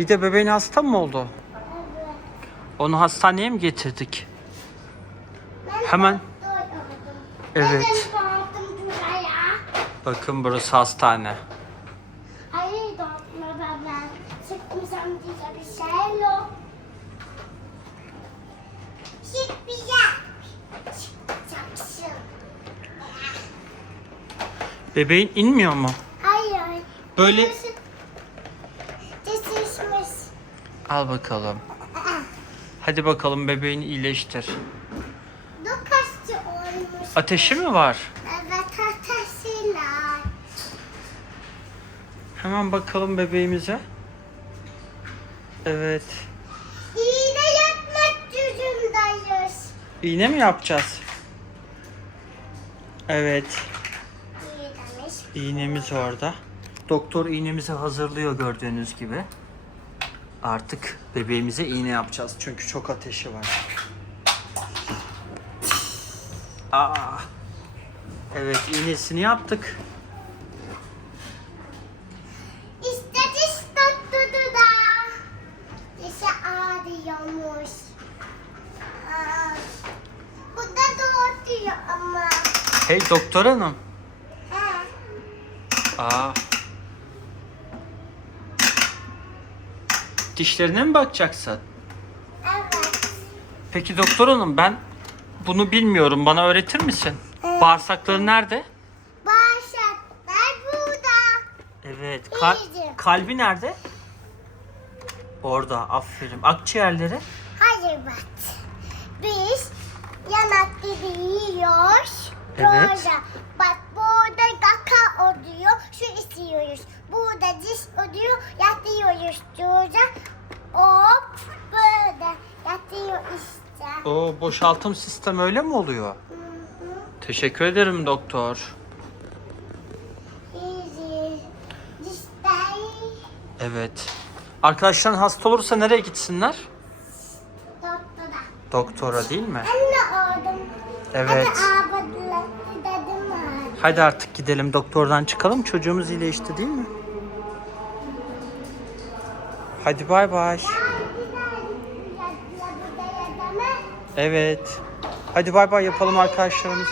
Bir de bebeğin hasta mı oldu? Evet. Onu hastaneye mi getirdik? Ben Hemen. Evet. Bakın burası hastane. Hayır doktor ben çıkmışım diye bir şey yok. Bebeğin inmiyor mu? Hayır. Böyle- Al bakalım. Hadi bakalım bebeğini iyileştir. Dokası olmuş. Ateşi mi var? Evet ateşiler. Hemen bakalım bebeğimize. Evet. İğne yapmak zorundayız. İğne mi yapacağız? Evet. İğnemiz orada. Doktor iğnemizi hazırlıyor gördüğünüz gibi. Artık bebeğimize iğne yapacağız çünkü çok ateşi var. Aa. Evet iğnesini yaptık. İşte diş doktoru da. Dişi ağrıyormuş. Aa, Bu da doğruyor ama. Hey doktor hanım. He. Aa. Dişlerine mi bakacaksın? Evet. Peki doktor hanım ben bunu bilmiyorum. Bana öğretir misin? Bağırsakları nerede? Bağırsaklar burada. Evet. İyice. kalbi nerede? Orada. Aferin. Akciğerleri? Hayır bak. Biz yanak gibi yiyoruz. Evet. Burada. Bak burada kaka oluyor. Şu istiyoruz. Burada diş oluyor. Yatıyoruz şurada. Hop böyle yatıyor işte. O boşaltım sistemi öyle mi oluyor? Hı hı. Teşekkür ederim doktor. Evet. Arkadaşların hasta olursa nereye gitsinler? Doktora. Doktora değil mi? Anne oldum. Evet. Ben. Hadi artık gidelim doktordan çıkalım. Çocuğumuz iyileşti değil mi? Hadi bay bay. Evet. Hadi bay bay yapalım arkadaşlarımız.